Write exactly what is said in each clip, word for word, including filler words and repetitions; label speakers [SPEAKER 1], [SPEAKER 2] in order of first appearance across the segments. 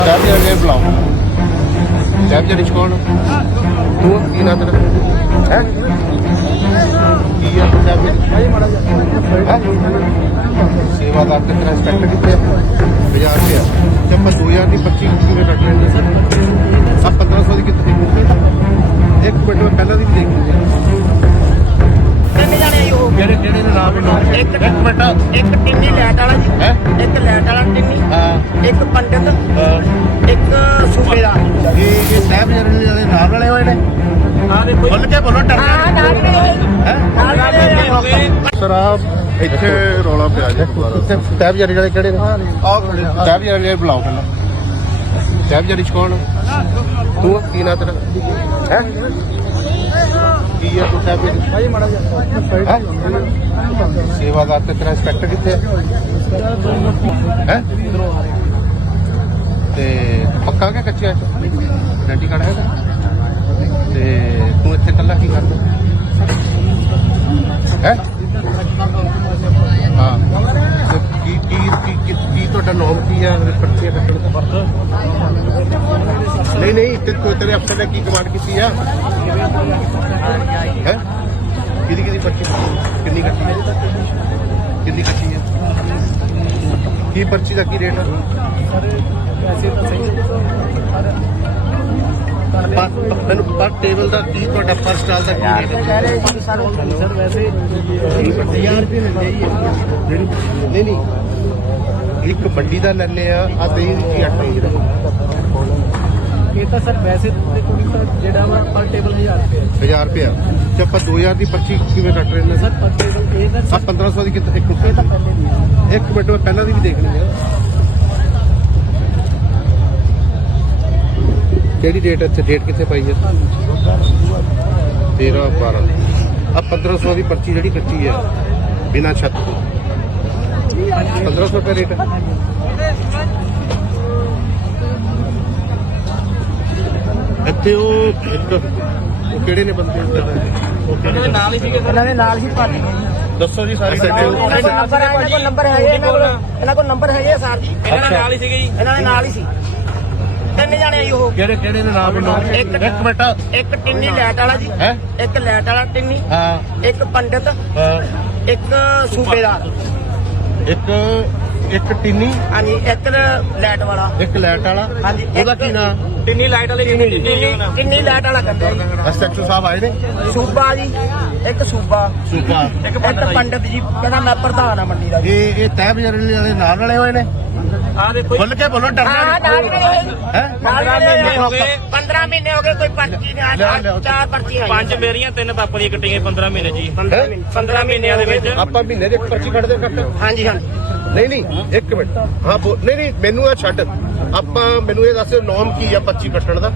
[SPEAKER 1] ਸਾਹਿਬ ਜੀ ਬੁਲਾਓ। ਸਾਹਿਬ ਜੀ ਕੌਣ ਤੂੰ ਕੀ ਨਾਂ ਤੇਰਾ ਹੈ ਕੀ ਆ ਸਾਹਿਬ ਜੀ ਮਾੜਾ ਜਿਹਾ ਸੇਵਾਦਾਰ ਤੇ ਤੇਰਾ ਇੰਸਪੈਕਟਰ ਕਿੱਥੇ ਬਾਜ਼ਾਰ ਤੇ ਆ ਤੇ ਆਪਾਂ ਦੋ ਹਜ਼ਾਰ ਦੀ ਪਰਚੀ ਕਿਵੇਂ ਕੱਟ ਲੈਂਦੇ ਸਰ ਆ ਪੰਦਰਾਂ ਸੌ ਦੀ ਕਿੱਥੇ ਇੱਕ ਮਿੰਟ ਮੈਂ ਪਹਿਲਾਂ ਦੀ ਵੀ ਦੇਖ ਲਈ
[SPEAKER 2] ਕਿੰਨੇ ਜਾਣੇ ਆਈ ਉਹ
[SPEAKER 1] ਕਿਹੜੇ ਕਿਹੜੇ ਦੇ ਨਾਮ ਮੈਨੂੰ
[SPEAKER 2] ਇੱਕ
[SPEAKER 1] ਇੱਕ ਮਿੰਟ
[SPEAKER 2] ਇੱਕ ਟਿੰਨੀ ਲੈਟ ਵਾਲਾ ਜੀ
[SPEAKER 1] ਹੈ
[SPEAKER 2] ਇੱਕ ਲੈਟ ਵਾਲਾ ਟਿੰਨੀ
[SPEAKER 1] ਹਾਂ
[SPEAKER 2] ਇੱਕ ਪੰਡਿਤ ਇੱਕ ਸੂਬੇ ਦਾ
[SPEAKER 1] ਇਹ ਇਹ ਸਾਹਿਬ ਜੀ ਵਾਲੇ ਨਾਮ ਵਾਲੇ ਹੋਏ ਨੇ
[SPEAKER 2] ਹਾਂ ਦੇਖੋ
[SPEAKER 1] ਖੁੱਲ ਕੇ ਬੋਲੋ ਡਰਦੇ
[SPEAKER 2] ਹਾਂ ਨਾਲ ਵੀ ਹੋਏ
[SPEAKER 1] ਹੈ
[SPEAKER 2] ਨਾਲ ਵੀ ਹੋ ਗਏ
[SPEAKER 1] ਸ਼ਰਾਬ ਇੱਥੇ ਰੌਲਾ ਪਿਆ ਜੀ ਸਾਹਿਬ ਜੀ ਵਾਲੇ ਕਿਹੜੇ ਨੇ ਆਹ ਖੜੇ ਸਾਹਿਬ ਜੀ ਵਾਲੇ ਬੁਲਾਓ ਪਹਿਲਾਂ ਸਾਹਿਬ ਜੀ ਕੌਣ ਤੂੰ ਕੀ ਨਾਂ ਤੇਰਾ ਹੈ ਕੀ ਆ ਤੂੰ ਸਾਹਿਬ ਜੀ ਮਾੜਾ ਜਿਹਾ ਸੇਵਾਦਾਰ ਤੇ ਤੇਰਾ ਇੰਸਪੈਕਟਰ ਕਿੱਥੇ ਹੈ ਤੇ ਪੱਕਾ ਕਿ ਕੱਚਾ ਆਇਡੈਂਟੀ ਕਾਰਡ ਹੈਗਾ ਤੇ ਤੂੰ ਇੱਥੇ ਇਕੱਲਾ ਕੀ ਕਰਦਾ ਹੈ ਹਾਂ ਤੇ ਕੀ ਕੀ ਕੀ ਕੀ ਕੀ ਤੁਹਾਡਾ ਨਾਮ ਕੀ ਹੈ ਪਰਚੀਆਂ ਕੱਟਣ ਦਾ ਨਹੀਂ ਨਹੀਂ ਤੇ ਕੋਈ ਤੇਰੇ ਅਫਸਰ ਨੇ ਕੀ ਕਮਾਂਡ ਕੀਤੀ ਆ ਹੈ ਕਿਹਦੀ ਕਿਹਦੀ ਪਰਚੀ ਕਿੰਨੀ ਕੱਟੀ ਹੈ ਕਿੰਨੀ ਕੱਟੀ ਹੈ ਕੀ ਪਰਚੀ ਦਾ ਕੀ ਰੇਟ ਹੈ ਮੈਨੂੰ ਪਰ ਟੇਬਲ ਦਾ ਕੀ ਤੁਹਾਡਾ ਪਰ ਸਟਾਲ ਦਾ ਕੀ ਰੇਟ ਹੈ
[SPEAKER 2] ਸਰ ਵੈਸੇ ਹਜ਼ਾਰ ਰੁਪਏ ਮਿਲਦੇ ਜੀ
[SPEAKER 1] ਨਹੀਂ ਨਹੀਂ ਇੱਕ ਵੱਡੀ ਦਾ ਲੈਣੇ ਆ ਆ ਦਹੀਂ ਦੀ ਅੱਠ ਇੰਚ ਦਾ
[SPEAKER 2] ਇਹ ਤਾਂ ਸਰ ਵੈਸੇ ਦੇਖੋ ਵੀ ਸਰ ਜਿਹੜਾ ਵਾ ਪਰ ਟੇਬਲ ਹਜ਼ਾਰ ਰੁਪਏ
[SPEAKER 1] ਹਜ਼ਾਰ ਰੁਪਇਆ ਤੇ ਆਪਾਂ ਦੋ ਹਜ਼ਾਰ ਦੀ ਪਰਚੀ ਕਿਵੇਂ ਕੱਟ ਰਹੇ ਨੇ
[SPEAKER 2] ਸਰ ਪਰ ਟੇਬਲ ਇਹ ਤਾਂ
[SPEAKER 1] ਆ ਪੰਦਰਾਂ ਸੌ ਦੀ ਕਿਤੇ ਇੱਕ
[SPEAKER 2] ਇਹ ਤਾਂ ਪਹਿਲੇ ਦੀ ਹੈ
[SPEAKER 1] ਇੱਕ ਮਿੰਟ ਮੈਂ ਪਹਿਲਾਂ ਦੀ ਵੀ ਦੇਖ ਲਈ ਆ ਕਿਹੜੀ ਡੇਟ ਇੱਥੇ ਡੇਟ ਕਿੱਥੇ ਪਾਈ ਹੈ ਤੇਰਾਂ ਬਾਰਾਂ ਆ ਪੰਦਰਾਂ ਸੌ ਦੀ ਪਰਚੀ ਜਿਹੜੀ ਕੱਟੀ ਹੈ ਬਿਨਾਂ ਛੱਤ ਤੋਂ ਪੰਦਰਾਂ ਸੌ ਰੁਪਏ ਰੇਟ ਹੈ ਇੱਥੇ ਉਹ ਇੱਕ ਉਹ ਕਿਹੜੇ ਨੇ ਬੰਦੇ
[SPEAKER 2] ਇਹਨਾਂ ਦੇ ਨਾਲ ਹੀ ਸੀਗੇ ਇਹਨਾਂ ਦੇ ਨਾਲ ਹੀ ਭੱਜ ਗਏ ਜੀ
[SPEAKER 1] ਦੱਸੋ ਜੀ ਸਾਰੀ
[SPEAKER 2] ਨੰਬਰ ਹੈ ਇਹਨਾਂ ਕੋਲ ਨੰਬਰ ਹੈਗੇ ਇਹਨਾਂ ਕੋਲ ਇਹਨਾਂ ਕੋਲ ਨੰਬਰ ਹੈਗੇ ਸਰ ਜੀ ਇਹਨਾਂ ਦੇ ਨਾਲ ਹੀ ਸੀਗੇ ਜੀ ਇਹਨਾਂ ਦੇ ਨਾਲ ਹੀ ਸੀ ਤਿੰਨ ਜਾਣੇ ਆਈ ਉਹ
[SPEAKER 1] ਕਿਹੜੇ ਕਿਹੜੇ ਦੇ ਨਾਮ ਮੈਨੂੰ
[SPEAKER 2] ਇੱਕ
[SPEAKER 1] ਇੱਕ ਮਿੰਟ
[SPEAKER 2] ਇੱਕ ਟਿੰਨੀ ਲੈਟ ਵਾਲਾ ਜੀ
[SPEAKER 1] ਹੈ
[SPEAKER 2] ਇੱਕ ਲੈਟ ਵਾਲਾ ਟਿੰਨੀ
[SPEAKER 1] ਹਾਂ
[SPEAKER 2] ਇੱਕ ਪੰਡਿਤ
[SPEAKER 1] ਹਾਂ
[SPEAKER 2] ਇੱਕ ਸੂਬੇ ਦਾ
[SPEAKER 1] ਇੱਕ ਇੱਕ ਟਿੰਨੀ
[SPEAKER 2] ਹਾਂਜੀ ਇੱਕ ਲੈਟ ਵਾਲਾ
[SPEAKER 1] ਇੱਕ ਲਾਈਟ ਵਾਲਾ
[SPEAKER 2] ਹਾਂਜੀ,
[SPEAKER 1] ਉਹਦਾ
[SPEAKER 2] ਇੱਕ-
[SPEAKER 1] ਕੀ ਨਾਮ
[SPEAKER 2] ਟਿੰਨੀ ਲਾਈਟ ਵਾਲੀ ਟਿੰਨੀ ਟਿੰਨੀ ਲਾਈਟ ਵਾਲਾ ਕਹਿੰਦੇ ਜੀ
[SPEAKER 1] ਐਸਐਚਓ ਸਾਹਿਬ ਆਏ ਨੇ
[SPEAKER 2] ਸੂਬਾ ਜੀ ਇੱਕ ਸੂਬਾ
[SPEAKER 1] ਸੂਬਾ
[SPEAKER 2] ਇੱਕ ਪੰਡਿਤ ਜੀ ਕਹਿੰਦਾ ਮੈਂ ਪ੍ਰਧਾਨ ਆ ਮੰਡੀ ਦਾ ਜੀ
[SPEAKER 1] ਇਹ ਇਹ ਤਹਿ ਬਜ਼ਾਰੀ ਵਾਲੇ ਨਾਲ ਵਾਲੇ ਹੋਏ ਨੇ
[SPEAKER 2] ਆ ਦੇਖੋ
[SPEAKER 1] ਖੁੱਲ ਕੇ ਬੋਲੋ
[SPEAKER 2] ਹਾਂ
[SPEAKER 1] ਡਰਦੇ
[SPEAKER 2] ਨਾਲ ਵੀ ਹੋਏ
[SPEAKER 1] ਹੈ
[SPEAKER 2] ਪੰਦਰਾਂ ਮਹੀਨੇ ਹੋ ਗਏ ਪੰਦਰਾਂ ਮਹੀਨੇ ਹੋ ਗਏ ਕੋਈ ਪਰਚੀ
[SPEAKER 1] ਲਿਆਓ,
[SPEAKER 2] ਨਹੀਂ
[SPEAKER 1] ਲਿਆਓ।
[SPEAKER 2] ਚਾਰ ਪਰਚੀਆਂ ਆਈਆਂ।
[SPEAKER 3] ਪੰਜ ਮੇਰੀਆਂ ਤਿੰਨ ਪਾਪਾ ਦੀਆਂ ਕੱਟੀਆਂ ਪੰਦਰਾਂ ਮਹੀਨੇ ਜੀ
[SPEAKER 2] ਪੰਦਰਾਂ ਮਹੀਨੇ
[SPEAKER 3] ਪੰਦਰਾਂ ਮਹੀਨਿਆਂ ਦੇ ਵਿੱਚ
[SPEAKER 1] ਆਪਾਂ ਮਹੀਨੇ ਦੇ ਇੱਕ ਪਰਚੀ ਕੱਢਦੇ ਕੱਟ
[SPEAKER 2] ਹਾਂਜੀ ਹਾਂਜੀ
[SPEAKER 1] ਨਹੀਂ ਨਹੀਂ ਇੱਕ ਮਿੰਟ ਹਾਂ ਬੋ- ਨਹੀਂ ਨਹੀਂ ਮੈਨੂੰ ਇਹ ਛੱਡ ਆਪਾਂ ਮੈਨੂੰ ਇਹ ਦੱਸ ਨੋਮ ਕੀ ਆ ਪਰਚੀ ਕੱਟਣ ਦਾ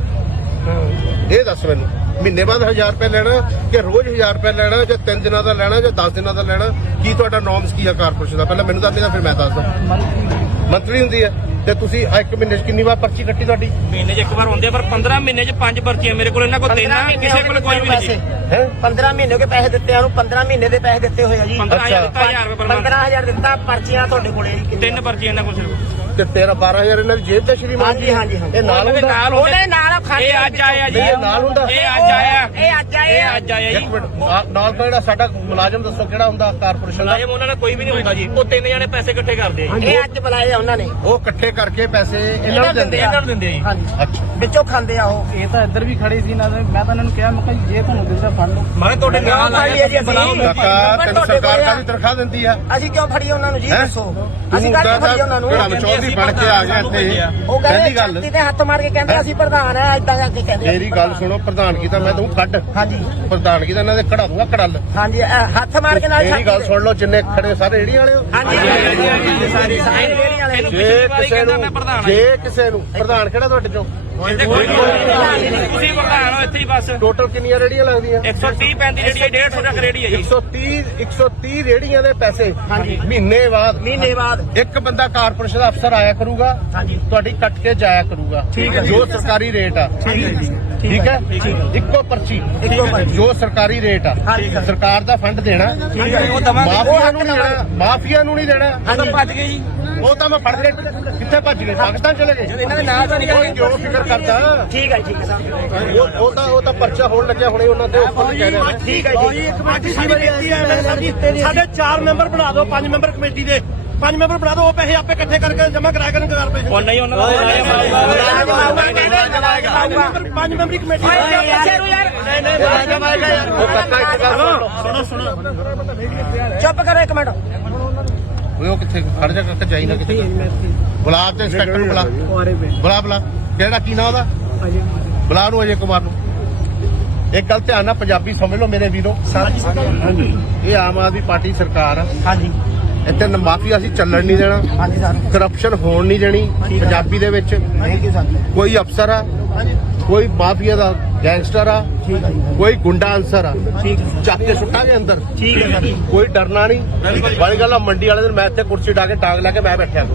[SPEAKER 1] ਇਹ ਦੱਸ ਮੈਨੂੰ ਮਹੀਨੇ ਬਾਅਦ ਹਜ਼ਾਰ ਰੁਪਏ ਲੈਣਾ ਕਿ ਰੋਜ਼ ਹਜ਼ਾਰ ਰੁਪਏ ਲੈਣਾ ਜਾਂ ਤਿੰਨ ਦਿਨਾਂ ਦਾ ਲੈਣਾ ਜਾਂ ਦਸ ਦਿਨਾਂ ਦਾ ਲੈਣਾ ਕੀ ਤੁਹਾਡਾ ਨੋਮਸ ਕੀ ਆ ਕਾਰਪੋਰੇਸ਼ਨ ਦਾ ਪਹਿਲਾਂ ਮੈਨੂੰ ਦੱਸ ਦੇਣਾ ਫਿਰ ਮੈਂ ਦੱਸਦਾ ਮੰਥਲੀ ਹੁੰਦੀ ਹੈ ਤੇ ਤੁਸੀਂ ਆਹ ਇੱਕ ਮਹੀਨੇ 'ਚ ਕਿੰਨੀ ਵਾਰ ਪਰਚੀ ਕੱਟੀ ਤੁਹਾਡੀ
[SPEAKER 3] ਮਹੀਨੇ 'ਚ ਇੱਕ ਵਾਰ ਹੁੰਦੇ ਆ, ਪਰ ਪੰਦਰਾਂ ਮਹੀਨੇ 'ਚ ਪੰਜ ਪਰਚੀਆਂ ਮੇਰੇ ਕੋਲ ਇਹਨਾਂ ਕੋਲ ਤਿੰਨ ਆ ਕਿਸੇ ਕੋਲ ਕੋਈ ਵੀ ਨਹੀਂ ਜੀ
[SPEAKER 1] ਹੈ
[SPEAKER 2] ਪੰਦਰਾਂ ਮਹੀਨੇ ਹੋ ਗਏ ਪੈਸੇ ਦਿੱਤੇ ਆ ਉਹਨੂੰ ਪੰਦਰਾਂ ਮਹੀਨੇ ਦੇ ਪੈਸੇ ਦਿੱਤੇ ਹੋਏ ਆ ਜੀ
[SPEAKER 3] ਪੰਦਰਾਂ ਹਜ਼ਾਰ ਦਿੱਤਾ ਹਜ਼ਾਰ ਰੁਪਏ ਪਰ month।
[SPEAKER 2] ਪੰਦਰਾਂ ਹਜ਼ਾਰ ਦਿੱਤਾ ਪਰਚੀਆਂ ਤੁਹਾਡੇ ਕੋਲੇ ਜੀ ਕਿੰਨੀਆਂ?
[SPEAKER 3] ਤਿੰਨ ਪਰਚੀਆਂ ਇਹਨਾਂ ਕੋਲ ਸਿਰਫ
[SPEAKER 1] ਤੇ ਤੇਰਾ ਬਾਰਾਂ ਹਜ਼ਾਰ ਇਹਨਾਂ ਦੀ ਜੇਬ ਤੇ ਸ਼੍ਰੀਮਾਨ
[SPEAKER 2] ਹਾਂਜੀ ਹਾਂਜੀ ਹਾਂਜੀ
[SPEAKER 1] ਇਹ ਨਾਲ
[SPEAKER 3] ਉਹਨਾਂ ਦੇ
[SPEAKER 1] ਹੁੰਦਾ
[SPEAKER 3] ਨਾਲ
[SPEAKER 2] ਉਹਦੇ ਨਾਲ ਖਾਤੇ
[SPEAKER 3] ਇਹ ਅੱਜ ਆਇਆ ਜੀ
[SPEAKER 1] ਇਹ ਨਾਲ ਹੁੰਦਾ
[SPEAKER 3] ਇਹ ਅੱਜ ਆਇਆ
[SPEAKER 2] ਇਹ ਅੱਜ ਆਏ ਆ।
[SPEAKER 3] ਇਹ ਅੱਜ ਆਇਆ
[SPEAKER 1] ਇੱਕ
[SPEAKER 3] ਜੀ
[SPEAKER 1] ਮਿੰਟ ਆ- ਨਾਲ ਤਾਂ ਜਿਹੜਾ ਸਾਡਾ ਮੁਲਾਜ਼ਮ ਦੱਸੋ ਕਿਹੜਾ ਹੁੰਦਾ ਕਾਰਪੋਰੇਸ਼ਨ ਦਾ
[SPEAKER 3] ਮੁਲਾਜ਼ਮ ਉਹਨਾਂ ਦਾ ਕੋਈ ਵੀ ਨਹੀਂ ਹੁੰਦਾ ਜੀ ਉਹ ਤਿੰਨ ਜਣੇ ਪੈਸੇ ਇਕੱਠੇ ਕਰਦੇ ਆ ਜੀ
[SPEAKER 2] ਇਹ ਅੱਜ ਬੁਲਾਏ ਆ ਉਹਨਾਂ ਨੇ
[SPEAKER 1] ਉਹ ਇਕੱਠੇ ਕਰਕੇ ਪੈਸੇ ਇਹਨਾਂ ਨੂੰ ਦਿੰਦੇ ਆ
[SPEAKER 3] ਇਹਨਾਂ ਨੂੰ ਦਿੰਦੇ ਆ ਜੀ
[SPEAKER 2] ਹਾਂਜੀ
[SPEAKER 1] ਅੱਛਾ
[SPEAKER 2] ਵਿੱਚੋਂ ਖਾਂਦੇ ਆ ਉਹ
[SPEAKER 4] ਇਹ ਤਾਂ ਇੱਧਰ ਵੀ ਖੜੇ ਸੀ ਨਾ ਮੈਂ ਤਾਂ ਇਹਨਾਂ ਨੂੰ ਕਿਹਾ ਮੈਂ ਕਿਹਾ ਜੇ ਤੁਹਾਨੂੰ ਦਿਲਦਾ ਫੜ ਲਓ
[SPEAKER 3] ਮੈਂ ਕਿਹਾ ਤੁਹਾਡੇ ਨਾਲ
[SPEAKER 2] ਫੜ ਲਈਏ ਜੀ ਅਸੀਂ।
[SPEAKER 1] ਕਾਕਾ ਤੈਨੂੰ ਸਰਕਾਰ ਕਾਹਦੀ ਤਨਖਾਹ ਦਿੰਦੀ ਆ
[SPEAKER 2] ਅਸੀਂ ਕਿਉਂ ਫੜੀਏ ਉਹਨਾਂ ਨੂੰ ਜੀ
[SPEAKER 1] ਹੈਂ?
[SPEAKER 2] ਦੱਸੋ
[SPEAKER 1] ਤੂੰ
[SPEAKER 2] ਅਸੀਂ ਕਾਹਦੀ ਫੜੀਏ ਉਹਨਾਂ ਨੂੰ
[SPEAKER 1] ਜਿਹੜਾ ਵਿਚੋਲੀ ਬਣ ਕੇ ਆ ਗਿਆ ਇੱਥੇ
[SPEAKER 2] ਉਹ
[SPEAKER 1] ਪਹਿਲੀ
[SPEAKER 2] ਕਹਿੰਦੇ
[SPEAKER 1] ਗੱਲ
[SPEAKER 2] ਛਾਤੀ ਤੇ ਹੱਥ ਮਾਰ ਕੇ ਕਹਿੰਦੇ ਅਸੀਂ ਪ੍ਰਧਾਨ ਆ ਇਦਾਂ ਕਰਕੇ ਕਹਿੰਦੇ
[SPEAKER 1] ਮੇਰੀ ਗੱਲ ਸੁਣੋ ਪ੍ਰਧਾਨਗੀ ਤਾਂ ਮੈਂ ਤੂੰ ਕੱਢ
[SPEAKER 2] ਹਾਂਜੀ
[SPEAKER 1] ਪ੍ਰਧਾਨਗੀ ਤਾਂ ਇਹਨਾਂ ਦੇ ਕਢਾ ਦੂੰਗਾ ਕੜਲ
[SPEAKER 2] ਹਾਂਜੀ ਇਹ ਹੱਥ ਮਾਰ ਕੇ ਨਾਲ
[SPEAKER 1] ਮੇਰੀ ਗੱਲ ਸੁਣ ਲਓ ਜਿੰਨੇ ਖੜੇ ਸਾਰੇ ਰੇੜੀ ਵਾਲੇ ਹੋ
[SPEAKER 2] ਹਾਂਜੀ ਹਾਂਜੀ, ਹਾਂਜੀ ਸਾਰੇ ਸਾਰੇ ਰੇਹੜੀਆਂ ਵਾਲੇ
[SPEAKER 3] ਇਹਨੂੰ
[SPEAKER 1] ਜੇ
[SPEAKER 3] ਪਿਛਲੀ ਵਾਰੀ
[SPEAKER 1] ਕਿਸੇ
[SPEAKER 3] ਕਹਿੰਦਾ
[SPEAKER 1] ਨੂੰ
[SPEAKER 3] ਮੈਂ ਪ੍ਰਧਾਨ ਆ
[SPEAKER 1] ਜੇ ਕਿਸੇ ਨੂੰ ਪ੍ਰਧਾਨ ਕਿਹੜਾ ਤੁਹਾਡੇ ਚੋਂ
[SPEAKER 3] ਇੱਥੇ ਕੋਈ ਨਹੀਂ ਤੁਸੀਂ ਪ੍ਰਧਾਨ ਹੋ ਇੱਥੇ ਹੀ ਬਸ
[SPEAKER 1] ਟੋਟਲ ਕਿੰਨੀਆਂ ਰੇੜੀਆਂ ਲੱਗਦੀਆਂ
[SPEAKER 3] ਇੱਕ ਸੌ ਤੀਹ ਪੈਂਤੀ ਜਿਹੜੀ ਹੈ ਡੇਢ ਸੌ ਤੱਕ ਰੇੜੀ ਹੈ ਜੀ
[SPEAKER 1] ਇੱਕ ਸੌ ਤੀਹ ਇੱਕ ਸੌ ਤੀਹ ਰੇੜੀਆਂ ਦੇ ਪੈਸੇ ਮਹੀਨੇ ਬਾਅਦ
[SPEAKER 2] ਮਹੀਨੇ ਬਾਅਦ
[SPEAKER 1] ਇੱਕ ਬੰਦਾ ਕਾਰਪੋਰੇਸ਼ਨ ਦਾ ਅਫਸਰ ਆਇਆ ਕਰੂਗਾ
[SPEAKER 2] ਹਾਂਜੀ
[SPEAKER 1] ਤੁਹਾਡੀ ਕੱਟ ਕੇ ਜਾਇਆ ਕਰੂਗਾ
[SPEAKER 2] ਠੀਕ ਹੈ ਜੀ।
[SPEAKER 1] ਜੋ ਸਰਕਾਰੀ ਰੇਟ ਆ
[SPEAKER 2] ਠੀਕ ਹੈ ਜੀ
[SPEAKER 1] ਠੀਕ ਹੈ ਇੱਕੋ ਪਰਚੀ
[SPEAKER 2] ਇੱਕੋ ਪਰਚੀ।
[SPEAKER 1] ਜੋ ਸਰਕਾਰੀ ਰੇਟ ਆ
[SPEAKER 2] ਹਾਂਜੀ ਸਰ।
[SPEAKER 1] ਸਰਕਾਰ ਦਾ ਫੰਡ ਦੇਣਾ
[SPEAKER 3] ਉਹ ਦਵਾਂਗੇ
[SPEAKER 1] ਮਾਫੀਆ ਨੂੰ ਨਹੀਂ ਦੇਣਾ ਮਾਫੀਆ ਨੂੰ ਨਹੀਂ ਦੇਣਾ
[SPEAKER 2] ਹਾਂਜੀ
[SPEAKER 3] ਭੱਜ ਗਏ ਜੀ
[SPEAKER 1] ਉਹ ਤਾਂ ਮੈਂ ਫੜ ਕੇ ਕਿੱਥੇ ਭੱਜ ਗਏ ਪਾਕਿਸਤਾਨ ਚਲੇ ਗਏ
[SPEAKER 2] ਇਹਨਾਂ ਦੇ ਨਾਲ ਤਾਂ ਨਹੀਂ
[SPEAKER 1] ਕੋਈ ਕਿਉਂ ਫਿਕਰ ਕਰਦਾ
[SPEAKER 2] ਠੀਕ ਹੈ ਠੀਕ ਹੈ ਸਰ
[SPEAKER 1] ਉਹ ਉਹ ਤਾਂ ਉਹ ਤਾਂ ਪਰਚਾ ਹੋਣ ਲੱਗਿਆ ਹੁਣੇ ਉਹਨਾਂ ਦੇ ਉੱਪਰ ਕਹਿ ਰਹੇ ਨੇ
[SPEAKER 2] ਠੀਕ ਹੈ ਜੀ
[SPEAKER 4] ਇੱਕ ਮਿੰਟ ਸਾਡੀ ਬੇਨਤੀ ਹੈ ਸਾਡੇ ਚਾਰ ਮੈਂਬਰ ਬਣਾ ਦਿਓ ਪੰਜ ਮੈਂਬਰ ਕਮੇਟੀ ਦੇ ਪੰਜ ਮੈਂਬਰ ਬਣਾ ਦਿਓ ਉਹ ਪੈਸੇ ਆਪੇ ਇਕੱਠੇ ਕਰਕੇ ਜਮ੍ਹਾਂ ਕਰਾ ਕੇ ਇੰਤਜ਼ਾਰ ਪੇਸ਼
[SPEAKER 3] ਉਹ ਨਹੀਂ ਉਹਨਾਂ ਦਾ
[SPEAKER 4] ਪੰਜ ਮੈਂਬਰੀ ਕਮੇਟੀ
[SPEAKER 2] ਨਹੀਂ ਨਹੀਂ
[SPEAKER 1] ਉਹ ਕੱਕਾ ਇੱਕ ਗੱਲ ਸੁਣੋ ਸੁਣੋ
[SPEAKER 2] ਚੁੱਪ ਕਰੋ ਇੱਕ ਮਿੰਟ
[SPEAKER 1] ਓਏ ਉਹ ਕਿੱਥੇ ਖੜ ਜਾ ਕੱਕਾ ਜਾਈ ਨਾ ਕਿੱਥੇ ਬੁਲਾ ਤੇ ਇੰਸਪੈਕਟਰ ਨੂੰ ਬੁਲਾ ਬੁਲਾ ਬੁਲਾ ਕਿਹੜਾ ਕੀ ਨਾਂ ਉਹਦਾ ਬੁਲਾ ਨੂੰ ਅਜੇ ਕੁਮਾਰ ਨੂੰ ਇੱਕ ਗੱਲ ਧਿਆਨ ਨਾਲ ਪੰਜਾਬੀ ਸਮਝ ਲਓ ਮੇਰੇ ਵੀਰੋ ਹਾਂਜੀ ਇਹ ਆਮ ਆਦਮੀ ਪਾਰਟੀ ਸਰਕਾਰ ਆ
[SPEAKER 2] ਹਾਂਜੀ
[SPEAKER 1] ਇੱਥੇ ਮਾਫੀਆ ਅਸੀਂ ਚੱਲਣ ਨਹੀਂ ਦੇਣਾ
[SPEAKER 2] ਹਾਂਜੀ ਸਰ
[SPEAKER 1] ਕਰਪਸ਼ਨ ਹੋਣ ਨਹੀਂ ਦੇਣੀ ਪੰਜਾਬੀ ਦੇ ਵਿੱਚ
[SPEAKER 2] ਥੈਂਕ ਯੂ ਸਰ
[SPEAKER 1] ਕੋਈ ਅਫਸਰ ਆ ਕੋਈ ਮਾਫੀਆ ਦਾ ਗੈਂਗਸਟਰ ਆ
[SPEAKER 2] ਠੀਕ ਹੈ ਜੀ
[SPEAKER 1] ਕੋਈ ਗੁੰਡਾ ਅਨਸਰ ਆ
[SPEAKER 2] ਠੀਕ ਹੈ
[SPEAKER 1] ਚੱਕ ਕੇ ਸੁੱਟਾਂਗੇ ਅੰਦਰ
[SPEAKER 2] ਠੀਕ ਹੈ ਸਰ
[SPEAKER 1] ਕੋਈ ਡਰਨਾ ਨਹੀਂ ਬੜੀ ਗੱਲ ਆ ਮੰਡੀ ਵਾਲੇ ਦਿਨ ਮੈਂ ਇੱਥੇ ਕੁਰਸੀ ਢਾ ਕੇ ਟਾਂਗ ਲਾ ਕੇ ਮੈਂ ਬੈਠਿਆ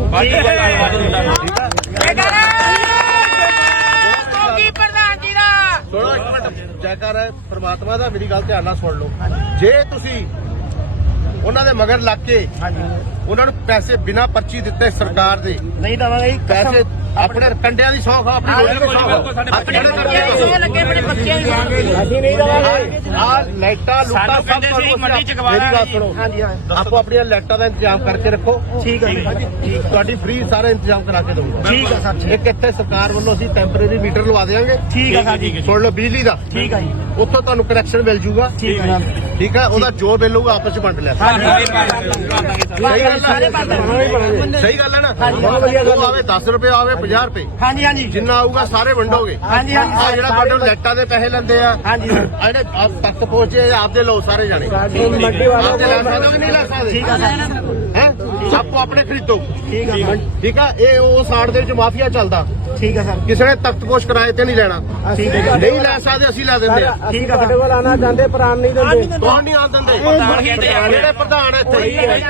[SPEAKER 1] ਸੁਣੋ ਇੱਕ ਮਿੰਟ ਜੈਕਾਰ ਹੈ ਪ੍ਰਮਾਤਮਾ ਦਾ ਮੇਰੀ ਗੱਲ ਧਿਆਨ ਨਾਲ ਸੁਣ ਲਓ ਜੇ ਤੁਸੀਂ ਉਹਨਾਂ ਦੇ ਮਗਰ ਲੱਗ ਕੇ ਉਹਨਾਂ ਨੂੰ ਪੈਸੇ ਬਿਨਾਂ ਪਰਚੀ ਦਿੱਤੇ ਸਰਕਾਰ ਦੇ
[SPEAKER 2] ਨਹੀਂ ਦਵਾਂਗੇ
[SPEAKER 1] ਪੈਸੇ ਆਪਣੇ ਕੰਡਿਆਂ ਦੀ ਸੌਖ ਆ ਆਪਣੀ ਰੋਟੀ ਦੀ ਸੌਖ
[SPEAKER 2] ਆਪਣੇ ਬੱਚਿਆਂ ਦੀ ਸੌ ਲੱਗੇ ਆਪਣੇ ਬੱਚਿਆਂ ਦੀ ਸੌ ਅਸੀਂ ਨਹੀਂ ਦਵਾਂਗੇ
[SPEAKER 1] ਆ ਲਾਈਟਾਂ ਲੁੱਟਾਂ
[SPEAKER 3] ਸਾਨੂੰ ਕਹਿੰਦੇ ਸੀ ਮੰਡੀ ਚ ਗਵਾ
[SPEAKER 1] ਮੇਰੀ ਗੱਲ ਸੁਣੋ
[SPEAKER 2] ਹਾਂਜੀ ਹਾਂ
[SPEAKER 1] ਆਪੋ ਆਪਣੀਆਂ ਲਾਈਟਾਂ ਦਾ ਇੰਤਜ਼ਾਮ ਕਰਕੇ ਰੱਖੋ
[SPEAKER 2] ਠੀਕ ਹੈ ਜੀ
[SPEAKER 1] ਤੁਹਾਡੀ ਫ੍ਰੀ ਸਾਰਾ ਇੰਤਜ਼ਾਮ ਕਰਾ ਕੇ ਦਊਂਗਾ
[SPEAKER 2] ਠੀਕ ਹੈ ਸਰ
[SPEAKER 1] ਇੱਕ ਇੱਥੇ ਸਰਕਾਰ ਵੱਲੋਂ ਅਸੀਂ ਟੈਂਪਰੇਰੀ ਮੀਟਰ ਲਵਾ ਦੇਵਾਂਗੇ
[SPEAKER 2] ਠੀਕ ਹੈ ਸਰ ਜੀ
[SPEAKER 1] ਸੁਣ ਲਓ ਬਿਜਲੀ ਦਾ
[SPEAKER 2] ਠੀਕ ਹੈ ਜੀ
[SPEAKER 1] ਉੱਥੋਂ ਤੁਹਾਨੂੰ ਕਨੈਕਸ਼ਨ ਮਿਲ ਜੂਗਾ
[SPEAKER 2] ਠੀਕ ਹੈ
[SPEAKER 1] ਠੀਕ ਹੈ ਉਹਦਾ ਜੋ ਮਿਲੂਗਾ ਆਪਸ ਚ ਵੰਡ ਲਿਆ ਸਹੀ ਗੱਲ
[SPEAKER 2] ਸਾਰੇ ਪਾਸੇ
[SPEAKER 1] ਸਹੀ ਗੱਲ ਹੈ ਨਾ ਉਹ ਆਵੇ ਦਸ ਰੁਪਏ ਆਵੇ ਪੰਜਾਹ ਰੁਪਏ
[SPEAKER 2] ਹਾਂਜੀ ਹਾਂਜੀ
[SPEAKER 1] ਜਿੰਨਾ ਆਊਗਾ ਸਾਰੇ ਵੰਡੋਗੇ
[SPEAKER 2] ਹਾਂਜੀ ਹਾਂਜੀ
[SPEAKER 1] ਆ ਜਿਹੜਾ ਤੁਹਾਡੇ ਲੈਟਾਂ ਦੇ ਪੈਸੇ ਲੈਂਦੇ ਆ
[SPEAKER 2] ਹਾਂਜੀ
[SPEAKER 1] ਆ ਜਿਹੜੇ ਆਪ ਤੱਕ ਪਹੁੰਚੇ ਆਪਦੇ ਲਓ ਸਾਰੇ ਜਾਣੇ
[SPEAKER 2] ਮੰਡੀ
[SPEAKER 1] ਆਪਦੇ ਲੈ ਸਕਦੇ ਹੋ ਕਿ ਨਹੀਂ ਲੈ ਸਕਦੇ
[SPEAKER 2] ਠੀਕ ਹੈ ਸਰ
[SPEAKER 1] ਹੈ ਆਪੋ ਆਪਣੇ ਖਰੀਦੋ
[SPEAKER 2] ਠੀਕ ਹੈ
[SPEAKER 1] ਠੀਕ ਹੈ ਇਹ ਉਹ ਸਾੜ ਦੇ ਵਿੱਚ ਮਾਫੀਆ ਚੱਲਦਾ
[SPEAKER 2] ਠੀਕ ਹੈ ਸਰ
[SPEAKER 1] ਕਿਸੇ ਨੇ ਤਖਤਪੋਸ਼ ਕਿਰਾਏ ਤੇ ਨਹੀਂ ਲੈਣਾ
[SPEAKER 2] ਠੀਕ ਹੈ
[SPEAKER 1] ਨਹੀਂ ਲੈ ਸਕਦੇ ਅਸੀਂ ਲੈ ਦਿੰਦੇ ਆ
[SPEAKER 2] ਠੀਕ ਹੈ ਸਾਡੇ ਕੋਲ ਆਣਾ ਜਾਂਦੇ ਪ੍ਰਾਣ ਨਹੀਂ ਦਿੰਦੇ
[SPEAKER 1] ਕੌਣ ਨਹੀਂ ਆਉਣ ਦਿੰਦੇ ਜਿਹੜੇ ਪ੍ਰਧਾਨ ਇੱਥੇ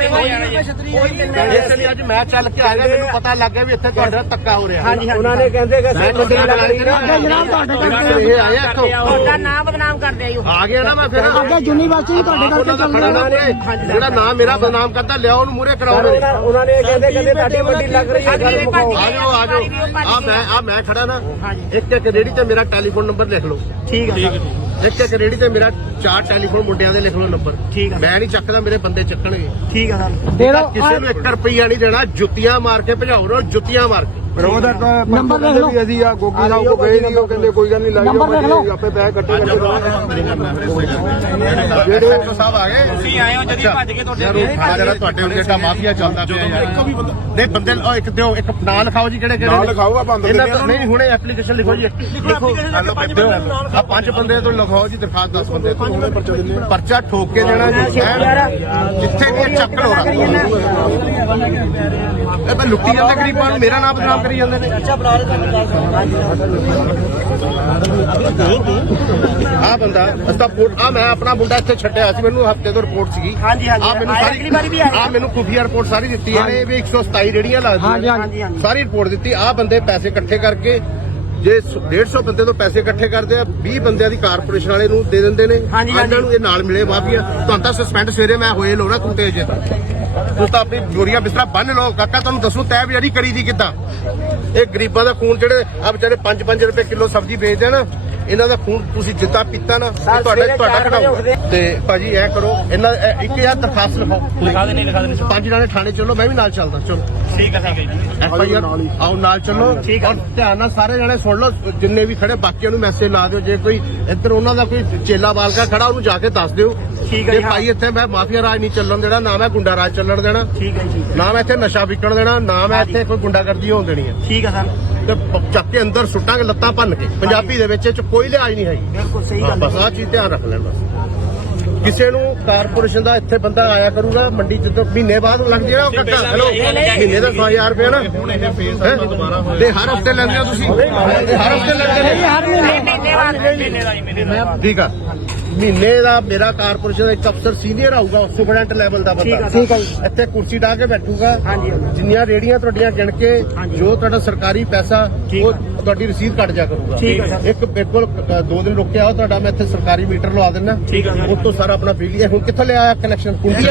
[SPEAKER 1] ਇਸ ਲਈ ਅੱਜ ਮੈਂ ਚੱਲ ਕੇ ਆ ਗਿਆ ਮੈਨੂੰ ਪਤਾ ਲੱਗ ਗਿਆ ਵੀ ਇੱਥੇ ਤੁਹਾਡਾ ਧੱਕਾ ਹੋ ਰਿਹਾ
[SPEAKER 2] ਹਾਂਜੀ ਉਹਨਾਂ ਨੇ ਕਹਿੰਦੇ ਕਿ
[SPEAKER 1] ਮੈਂ ਤੁਹਾਡੇ ਨਾਲ ਆਈ ਨਾ
[SPEAKER 2] ਜਨਾਬ ਤੁਹਾਡੇ
[SPEAKER 1] ਇਹ ਆਇਆ ਇੱਥੋਂ
[SPEAKER 2] ਤੁਹਾਡਾ ਨਾਮ ਬਦਨਾਮ ਕਰਦੇ ਆਇਓ
[SPEAKER 1] ਆ ਗਿਆ ਨਾ ਮੈਂ ਫਿਰ
[SPEAKER 2] ਅੱਗੇ ਯੂਨੀਵਰਸਿਟੀ ਤੁਹਾਡੇ ਕਰਕੇ ਚੱਲ
[SPEAKER 1] ਰਿਹਾ ਜਿਹੜਾ ਨਾਮ ਮੇਰਾ ਬਦਨਾਮ ਕਰਦਾ ਲਿਆ ਉਹਨੂੰ ਮੂਹਰੇ ਕਰਾਓ ਮੇਰੇ
[SPEAKER 2] ਉਹਨਾਂ ਨੇ ਕਹਿੰਦੇ ਕਹਿੰਦੇ ਤੁਹਾਡੀ ਮੰਡੀ ਲੱਗ ਰਹੀ ਹੈ
[SPEAKER 1] ਆ ਜਾਓ ਆ ਜਾਓ ਆ ਮੈਂ ਆ ਮੈਂ ਖੜਾ ਨਾ ਇੱਕ ਇੱਕ ਰੇੜੀ ਤੇ ਮੇਰਾ ਟੈਲੀਫੋਨ ਨੰਬਰ ਲਿਖ ਲਓ
[SPEAKER 2] ਠੀਕ ਹੈ
[SPEAKER 1] ਇੱਕ ਇੱਕ ਰੇੜੀ ਤੇ ਮੇਰਾ ਚਾਰ ਟੈਲੀਫੋਨ ਮੁੰਡਿਆਂ ਦੇ ਲਿਖ ਲਓ ਨੰਬਰ
[SPEAKER 2] ਠੀਕ ਹੈ
[SPEAKER 1] ਮੈਂ ਨਹੀਂ ਚੱਕਦਾ ਮੇਰੇ ਬੰਦੇ ਚੱਕਣਗੇ
[SPEAKER 2] ਠੀਕ ਹੈ ਸਰ
[SPEAKER 1] ਕਿਸੇ ਨੂੰ ਇੱਕ ਰੁਪਈਆ ਨਹੀਂ ਦੇਣਾ ਜੁੱਤੀਆਂ ਮਾਰ ਕੇ ਭਜਾਓ ਰੋ ਜੁੱਤੀਆਂ ਮਾਰ ਕੇ
[SPEAKER 5] ਉਹਦਾ ਨੰਬਰ ਲਿਖ ਲਓ ਵੀ ਅਸੀਂ ਆ ਗੋਗੀ ਸਾਹਿਬ ਕੋ ਗਏ ਨਹੀਂ ਉਹ ਕਹਿੰਦੇ ਕੋਈ ਗੱਲ ਨਹੀਂ ਲੱਗ ਜਾਓ ਆਪੇ ਪੈਸੇ ਕੱਟੇ
[SPEAKER 1] ਜਿਹੜੇ ਐਸਓ ਸਾਹਿਬ ਆ ਗਏ
[SPEAKER 3] ਤੁਸੀਂ ਆਏ ਹੋ ਜਦੀ ਭੱਜ ਕੇ ਤੁਹਾਡੇ
[SPEAKER 1] ਜਿਹੜਾ ਤੁਹਾਡੇ ਉੱਤੇ ਏਡਾ ਮਾਫੀਆ ਚੱਲਦਾ ਪਿਆ ਯਾਰ ਇੱਕੋ ਵੀ ਬੰਦਾ ਨਹੀਂ ਬੰਦੇ ਉਹ ਇੱਕ ਦਿਓ ਇੱਕ ਨਾਂ ਲਿਖਾਓ ਜੀ ਕਿਹੜੇ ਕਿਹੜੇ
[SPEAKER 5] ਨਾਂ ਲਿਖਾਓ, ਬੰਦ
[SPEAKER 1] ਇਹਨਾਂ
[SPEAKER 5] ਕਰਦੇ
[SPEAKER 1] ਤੋਂ- ਨਹੀਂ ਹੁਣੇ ਐਪਲੀਕੇਸ਼ਨ ਲਿਖੋ ਜੀ ਲਿਖੋ ਆ ਪੰਜ ਬੰਦੇ ਤੋਂ ਲਿਖਾਓ ਜੀ ਦਰਖਾਸਤ ਦਸ ਬੰਦੇ ਤੋਂ ਪਰਚਾ ਠੋਕ ਕੇ ਦੇਣਾ ਜੀ ਐਨ ਜਿੱਥੇ ਵੀ ਇਹ ਚੱਕ ਲੋ ਇਹ ਮੈਂ ਲੁੱਟੀ ਜਾਂਦੇ ਗਰੀਬਾਂ ਨੂੰ ਮੇਰਾ ਨਾਮ ਬਦਨਾਮ ਕਰੀ ਜਾਂਦੇ ਨੇ ਆ ਬੰਦਾ ਅਸਤਾ ਆ ਮੈਂ ਆਪਣਾ ਮੁੰਡਾ ਇੱਥੇ ਛੱਡਿਆ ਸੀ ਮੈਨੂੰ ਹਫਤੇ ਤੋਂ ਰਿਪੋਰਟ ਸੀਗੀ
[SPEAKER 2] ਹਾਂਜੀ, ਹਾਂਜੀ।
[SPEAKER 1] ਆ ਮੈਨੂੰ
[SPEAKER 2] ਆਇਆ
[SPEAKER 1] ਸਾਰੀ
[SPEAKER 2] ਅਗਲੀ ਵਾਰੀ ਵੀ ਆਇਆ।
[SPEAKER 1] ਆ ਮੈਨੂੰ ਖੁਫੀਆ ਰਿਪੋਰਟ ਸਾਰੀ ਦਿੱਤੀ ਇਹਨੇ ਵੀ ਇੱਕ ਸੌ ਸਤਾਈ ਰੇੜੀਆਂ ਲੱਗਦੀਆਂ
[SPEAKER 2] ਹਾਂਜੀ, ਹਾਂਜੀ।
[SPEAKER 1] ਸਾਰੀ ਰਿਪੋਰਟ ਦਿੱਤੀ ਆ ਬੰਦੇ ਪੈਸੇ ਇਕੱਠੇ ਕਰਕੇ ਜੇ ਡੇਢ ਸੌ ਬੰਦੇ ਤੋਂ ਪੈਸੇ ਇਕੱਠੇ ਕਰਦੇ ਆ ਵੀਹ ਬੰਦਿਆਂ ਦੀ ਕਾਰਪੋਰੇਸ਼ਨ ਵਾਲੇ ਨੂੰ ਦੇ ਦਿੰਦੇ ਨੇ
[SPEAKER 2] ਹਾਂਜੀ, ਹਾਂਜੀ।
[SPEAKER 1] ਇਹਨਾਂ ਨੂੰ ਇਹ ਨਾਲ ਮਿਲੇ ਮਾਫੀਆ ਤੁਹਾਨੂੰ ਤਾਂ ਸਸਪੈਂਡ ਸਵੇਰੇ ਮੈਂ ਹੋਏ ਲੋ ਨਾ ਤੂੰ ਤੇਜ ਤੁਸੀਂ ਤਾਂ ਆਪਣੀ ਜੋਰੀਆ ਬਿਸਤਰਾ ਬੰਨ ਲਓ ਕਾਕਾ ਤੁਹਾਨੂੰ ਦੱਸੂ ਤੈ ਵੀ ਜਿਹੜੀ ਕਰੀ ਦੀ ਕਿੱਦਾਂ ਇਹ ਗਰੀਬਾਂ ਦਾ ਖੂਨ ਜਿਹੜੇ ਆ ਵਿਚਾਰੇ ਪੰਜ ਪੰਜ ਰੁਪਏ ਕਿਲੋ ਸਬਜ਼ੀ ਵੇਚਦੇ ਆ ਨਾ ਇਹਨਾਂ ਦਾ ਖੂਨ ਤੁਸੀਂ ਜਿੱਦਾਂ ਪੀਤਾ ਨਾ ਇਹ ਤੁਹਾਡਾ ਤੁਹਾਡਾ ਕਢਾਓ ਤੇ ਭਾਜੀ ਐ ਕਰੋ ਇਹਨਾਂ ਇੱਕ ਹਜ਼ਾਰ ਦਰਖਾਸਤ ਲਿਖਾਓ
[SPEAKER 3] ਲਿਖਾ ਦੇਣੇ ਲਿਖਾ ਦੇਣੇ
[SPEAKER 1] ਪੰਜ ਨਾਲੇ ਥਾਣੇ ਚਲੋ ਮੈਂ ਵੀ ਨਾਲ ਚੱਲਦਾ ਚਲੋ
[SPEAKER 3] ਠੀਕ ਹੈ ਠੀਕ ਹੈ ਜੀ
[SPEAKER 1] ਐਫ ਆਈ ਆਰ ਆਓ ਨਾਲ ਚੱਲੋ ਔਰ ਧਿਆਨ ਨਾਲ ਸਾਰੇ ਜਣੇ ਸੁਣ ਲਓ ਜਿੰਨੇ ਵੀ ਖੜੇ ਬਾਕੀਆਂ ਨੂੰ ਮੈਸੇਜ ਲਾ ਦਿਓ ਜੇ ਕੋਈ ਇੱਧਰ ਉਹਨਾਂ ਦਾ ਕੋਈ ਚੇਲਾ ਬਾਲਕਾ ਖੜਾ ਉਹਨੂੰ ਜਾ ਕੇ ਦੱਸ ਦਿਓ
[SPEAKER 2] ਠੀਕ ਹੈ
[SPEAKER 1] ਕਿ
[SPEAKER 2] ਜੀ, ਹਾਂ।
[SPEAKER 1] ਭਾਈ ਇੱਥੇ ਮੈਂ ਮਾਫੀਆ ਰਾਜ ਨਹੀਂ ਚੱਲਣ ਦੇਣਾ ਨਾ ਮੈਂ ਗੁੰਡਾ ਰਾਜ ਚੱਲਣ ਦੇਣਾ
[SPEAKER 2] ਠੀਕ ਹੈ ਜੀ
[SPEAKER 1] ਨਾ ਮੈਂ ਇੱਥੇ ਨਸ਼ਾ ਵਿਕਣ ਦੇਣਾ ਨਾ ਮੈਂ ਇੱਥੇ ਕੋਈ ਗੁੰਡਾਗਰਦੀ ਹੋਣ ਦੇਣੀ ਹੈ
[SPEAKER 2] ਠੀਕ ਹੈ ਸਰ
[SPEAKER 1] ਤੇ ਪ- ਚੱਕ ਕੇ ਅੰਦਰ ਸੁੱਟਾਂਗੇ ਲੱਤਾਂ ਭੰਨ ਕੇ ਪੰਜਾਬੀ ਦੇ ਵਿੱਚ ਇਹ 'ਚ ਕੋਈ ਲਿਹਾਜ਼ ਨਹੀਂ ਹੈਗੀ
[SPEAKER 2] ਬਿਲਕੁਲ ਸਹੀ
[SPEAKER 1] ਹਾਂ,
[SPEAKER 2] ਗੱਲ
[SPEAKER 1] ਬਸ ਆਹ ਚੀਜ਼ ਧਿਆਨ ਰੱਖ ਲੈਣ ਬਸ ਕਿਸੇ ਨੂੰ ਕਾਰਪੋਰੇਸ਼ਨ ਦਾ ਇੱਥੇ ਬੰਦਾ ਆਇਆ ਕਰੂਗਾ ਮੰਡੀ ਜਦੋਂ ਮਹੀਨੇ ਬਾਅਦ ਲੱਗ ਜਾਏਗਾ ਉਹ ਕੱਟਾ ਹੈਲੋ ਮਹੀਨੇ ਦਾ ਸੌ ਹਜ਼ਾਰ ਰੁਪਏ ਨਾ ਹੁਣ ਇਹ ਫੇਸ ਦੁਬਾਰਾ ਤੇ ਹਰ ਹਫਤੇ ਲੈਂਦੇ ਹੋ ਤੁਸੀਂ ਇਹ ਹਰ ਹਫਤੇ ਲੈਂਦੇ ਨੇ
[SPEAKER 2] ਮਹੀਨੇ ਬਾਅਦ
[SPEAKER 3] ਮਹੀਨੇ ਦਾ ਜੀ ਮਹੀਨੇ ਦਾ
[SPEAKER 1] ਠੀਕ ਆ ਮਹੀਨੇ ਦਾ ਮੇਰਾ ਕਾਰਪੋਰੇਸ਼ਨ ਦਾ ਇੱਕ ਅਫਸਰ ਸੀਨੀਅਰ ਆਊਗਾ ਸੁਪਰਡੈਂਟ ਲੈਵਲ ਦਾ ਬੰਦਾ
[SPEAKER 2] ਠੀਕ ਹੈ ਜੀ।
[SPEAKER 1] ਇੱਥੇ ਕੁਰਸੀ ਢਾ ਕੇ ਬੈਠੂਗਾ
[SPEAKER 2] ਹਾਂਜੀ
[SPEAKER 1] ਜਿੰਨੀਆਂ ਰੇੜੀਆਂ ਤੁਹਾਡੀਆਂ ਗਿਣ ਕੇ
[SPEAKER 2] ਹਾਂਜੀ।
[SPEAKER 1] ਜੋ ਤੁਹਾਡਾ ਸਰਕਾਰੀ ਪੈਸਾ ਉਹ ਤੁਹਾਡੀ ਰਸੀਦ ਕੱਟ ਜਾ ਕਰੂਗਾ
[SPEAKER 2] ਠੀਕ ਹੈ ਸਰ।
[SPEAKER 1] ਇੱਕ ਬਿਲਕੁਲ ਅ, ਦੋ ਦਿਨ ਰੁਕਿਆ ਹੋ ਤੁਹਾਡਾ ਮੈਂ ਇੱਥੇ ਸਰਕਾਰੀ ਮੀਟਰ ਲਵਾ ਦਿੰਦਾ
[SPEAKER 2] ਠੀਕ ਹੈ ਸਰ।
[SPEAKER 1] ਉਸ ਤੋਂ ਸਾਰਾ ਆਪਣਾ ਬਿਜਲੀ ਹੁਣ ਕਿੱਥੋਂ ਲਿਆ ਕਨੈਕਸ਼ਨ ਕੁੰਡੀ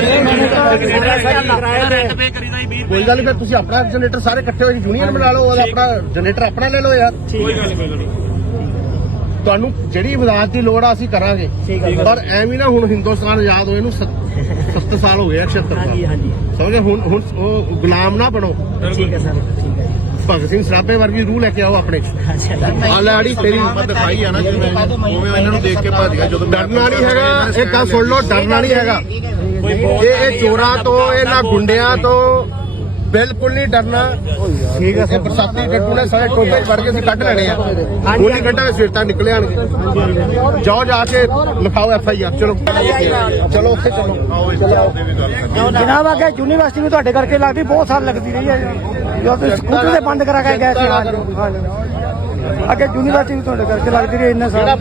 [SPEAKER 3] ਰੈਂਟ ਪੇ ਕਰੀਦਾ ਹੀ ਵੀਹ
[SPEAKER 1] ਕੋਈ ਗੱਲ ਨਹੀਂ ਫਿਰ ਤੁਸੀਂ ਆਪਣਾ ਜਨਰੇਟਰ ਸਾਰੇ ਇਕੱਠੇ ਹੋ ਕੇ ਯੂਨੀਅਨ ਬਣਾ ਲਓ ਉਹਦਾ ਆਪਣਾ ਜਨਰੇਟਰ ਆਪਣਾ ਲੈ ਲਓ ਯਾਰ
[SPEAKER 3] ਕੋਈ ਗੱਲ ਨਹੀਂ ਕੋਈ ਗੱਲ ਨਹੀਂ
[SPEAKER 1] ਤੁਹਾਨੂੰ ਜਿਹੜੀ ਵਿਵਾਦ ਦੀ ਲੋੜ ਆ ਅਸੀਂ ਕਰਾਂਗੇ
[SPEAKER 2] ਠੀਕ ਹੈ।
[SPEAKER 1] ਪਰ ਐਵੇਂ ਨਾ ਹੁਣ ਹਿੰਦੁਸਤਾਨ ਆਜ਼ਾਦ ਹੋਏ ਨੂੰ ਸੱਤਰ ਸਾਲ ਹੋ ਗਏ ਛਿਅੱਤਰ
[SPEAKER 2] ਹਾਂਜੀ
[SPEAKER 1] ਸਾਲ
[SPEAKER 2] ਹਾਂਜੀ
[SPEAKER 1] ਸਮਝੇ ਹੁਣ ਹੁਣ ਉਹ ਗੁਲਾਮ ਨਾ ਬਣੋ
[SPEAKER 2] ਠੀਕ ਹੈ ਸਰ ਠੀਕ ਹੈ
[SPEAKER 1] ਭਗਤ ਸਿੰਘ ਸਰਾਭੇ ਵਰਗੀ ਰੂਹ ਲੈ ਕੇ ਆਓ ਆਪਣੇ
[SPEAKER 2] ਅੱਛਾ ਜੀ।
[SPEAKER 1] ਆਲਰੇਡੀ ਤੇਰੀ ਹਿੰਮਤ ਦਿਖਾਈ ਆ ਨਾ ਜਿਵੇਂ ਉਵੇਂ ਇਹਨਾਂ ਨੂੰ ਦੇਖ ਕੇ ਭੱਜ ਗਿਆ ਜਦੋਂ ਡਰਨਾ ਨਹੀਂ ਹੈਗਾ ਇਹ ਗੱਲ ਸੁਣ ਲਓ ਡਰਨਾ ਨਹੀਂ ਹੈਗਾ ਇਹ ਇਹ ਚੋਰਾਂ ਤੋਂ ਇਹਨਾਂ ਗੁੰਡਿਆਂ ਤੋਂ ਬਿਲਕੁਲ ਨਹੀਂ ਡਰਨਾ ਠੀਕ ਹੈ ਸਰ ਬਰਸਾਤੀ ਡੱਟੂ ਨੇ ਸਾਰੇ ਟੋਟੇ ਵੜ ਕੇ ਅਸੀਂ ਕੱਢ ਲੈਣੇ ਆ ਗੋਲੀ ਕੱਢਾਂਗੇ ਸਵੇਰ ਤੱਕ ਨਿਕਲ ਆਣਗੇ ਜਾਓ ਜਾ ਕੇ ਲਿਖਾਓ ਐਫ ਆਈ ਆਰ ਚਲੋ ਚਲੋ ਉੱਥੇ ਚਲੋ
[SPEAKER 2] ਜਨਾਬ ਅੱਗੇ ਯੂਨੀਵਰਸਿਟੀ ਵੀ ਤੁਹਾਡੇ ਕਰਕੇ ਲੱਗਦੀ ਬਹੁਤ ਸਾਲ ਲੱਗਦੀ ਰਹੀ ਹੈ ਜਦੋਂ ਤੁਸੀਂ ਸਕੂਟਰ ਤੇ ਬੰਦ ਕਰਾ ਕੇ ਗਏ ਸੀ ਹਾਂਜੀ ਅੱਗੇ ਯੂਨੀਵਰਸਿਟੀ ਵੀ ਤੁਹਾਡੇ ਕਰਕੇ ਲੱਗਦੀ ਰਹੀ ਇੰਨਾ ਸਾਲ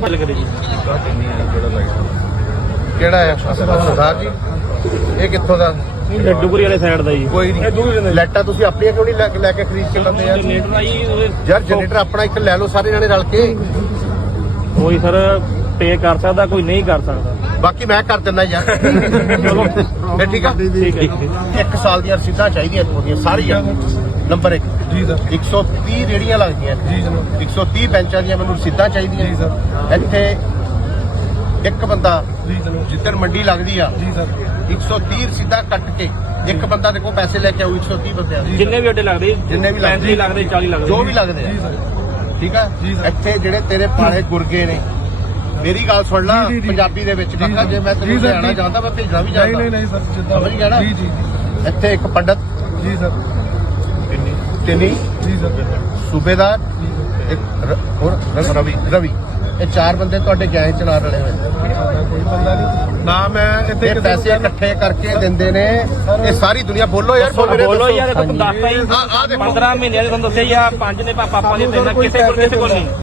[SPEAKER 1] ਕਿਹੜਾ ਹੈ ਸਰਦਾਰ ਜੀ ਇਹ ਕਿੱਥੋਂ ਦਾ
[SPEAKER 3] ਡੁਗਰੀ ਵਾਲੇ ਸਾਈਡ ਦਾ ਜੀ
[SPEAKER 1] ਕੋਈ ਨਹੀਂ ਲੈਟਾਂ ਤੁਸੀਂ ਆਪਣੀਆਂ ਕਿਉਂ ਨਹੀਂ ਲੈ ਕੇ- ਲੈ ਕੇ ਖਰੀਦ ਕੇ ਲੈਂਦੇ ਯਾਰ
[SPEAKER 3] ਜਨਰੇਟਰ ਆ ਜੀ ਉਹਦੇ-
[SPEAKER 1] ਯਾਰ ਜਨਰੇਟਰ ਆਪਣਾ ਇੱਕ ਲੈ ਲਓ ਸਾਰੇ ਜਣੇ ਰਲ ਕੇ
[SPEAKER 3] ਕੋਈ ਸਰ ਪੇ ਕਰ ਸਕਦਾ ਕੋਈ ਨਹੀਂ ਕਰ ਸਕਦਾ
[SPEAKER 1] ਬਾਕੀ ਮੈਂ ਕਰ ਦਿੰਦਾ ਯਾਰ ਚਲੋ ਇਹ ਠੀਕ ਆ
[SPEAKER 3] ਠੀਕ ਹੈ ਜੀ
[SPEAKER 1] ਇੱਕ ਸਾਲ ਦੀਆਂ ਰਸੀਦਾਂ ਚਾਹੀਦੀਆਂ ਇੱਥੋਂ ਦੀਆਂ ਸਾਰੀਆਂ ਨੰਬਰ ਇੱਕ ਜੀ ਸਰ ਇੱਕ ਸੌ ਤੀਹ ਰੇੜੀਆਂ ਲੱਗਦੀਆਂ ਜੀ ਸਰ ਇੱਕ ਸੌ ਤੀਹ ਬੈਂਚਾਂ ਦੀਆਂ ਮੈਨੂੰ ਰਸੀਦਾਂ ਚਾਹੀਦੀਆਂ ਜੀ ਸਰ ਇੱਥੇ ਇੱਕ ਬੰਦਾ ਜੀ ਸਰ ਜਿੱਦਣ ਮੰਡੀ ਲੱਗਦੀ ਆ ਜੀ ਸਰ ਇੱਕ ਸੌ ਤੀਹ ਰਸੀਦਾਂ ਕੱਟ ਕੇ ਇੱਕ ਬੰਦਾ ਦੇਖੋ ਪੈਸੇ ਲੈ ਕੇ ਆਉ ਇੱਕ ਸੌ ਤੀਹ ਬੰਦਿਆਂ ਦੇ
[SPEAKER 3] ਜਿੰਨੇ ਵੀ ਅੱਡੇ ਲੱਗਦੇ
[SPEAKER 1] ਜਿੰਨੇ ਵੀ ਲੱਗਦੇ
[SPEAKER 3] ਪੈਂਤੀ ਲੱਗਦੇ ਚਾਲੀ ਲੱਗਦੇ
[SPEAKER 1] ਜੋ ਵੀ ਲੱਗਦੇ ਆ ਠੀਕ ਆ ਇੱਥੇ ਜਿਹੜੇ ਤੇਰੇ ਪਾਲੇ ਗੁਰਗੇ ਨੇ ਮੇਰੀ ਗੱਲ ਸੁਣ ਲੈ ਪੰਜਾਬੀ ਦੇ ਵਿੱਚ ਕਾਕਾ ਜੇ ਮੈਂ ਤੈਨੂੰ ਲਿਆਣਾ ਚਾਹੁੰਦਾ ਮੈਂ ਭੇਜਣਾ ਵੀ ਚਾਹੁੰਦਾ ਨਹੀਂ ਨਹੀਂ ਸਰ ਸਮਝ ਗਿਆ ਨਾ ਜੀ ਜੀ ਇੱਥੇ ਇੱਕ ਪੰਡਤ ਜੀ ਸਰ ਤਿੰਨੀ ਜੀ ਸਰ ਸੂਬੇਦਾਰ ਇੱਕ ਰ- ਹੋਰ ਰਵੀ ਰਵੀ ਇਹ ਚਾਰ ਬੰਦੇ ਤੁਹਾਡੇ ਗੈਂਗ ਚ ਨਾਲ ਰਲੇ ਹੋਏ ਕੋਈ ਬੰਦਾ ਨਹੀਂ ਨਾ ਮੈਂ ਇੱਥੇ ਪੈਸੇ ਇਕੱਠੇ ਕਰਕੇ ਦਿੰਦੇ ਨੇ ਇਹ ਸਾਰੀ ਦੁਨੀਆ ਬੋਲੋ ਯਾਰ
[SPEAKER 3] ਬੋਲੋ ਯਾਰ ਇਹ ਤਾਂ ਦੱਸਦਾ ਹੀ
[SPEAKER 1] ਆ ਆ ਦੇਖੋ
[SPEAKER 3] ਪੰਦਰਾਂ ਮਹੀਨਿਆਂ ਦੇ ਤੁਹਾਨੂੰ ਦੱਸਿਆ ਹੀ ਆ ਪੰਜ ਨੇ ਪਾ- ਪਾਪਾ ਨੇ ਤਿੰਨ ਕਿਸੇ ਕੋਲ ਕਿਸੇ ਕੋਲ ਨਹੀਂ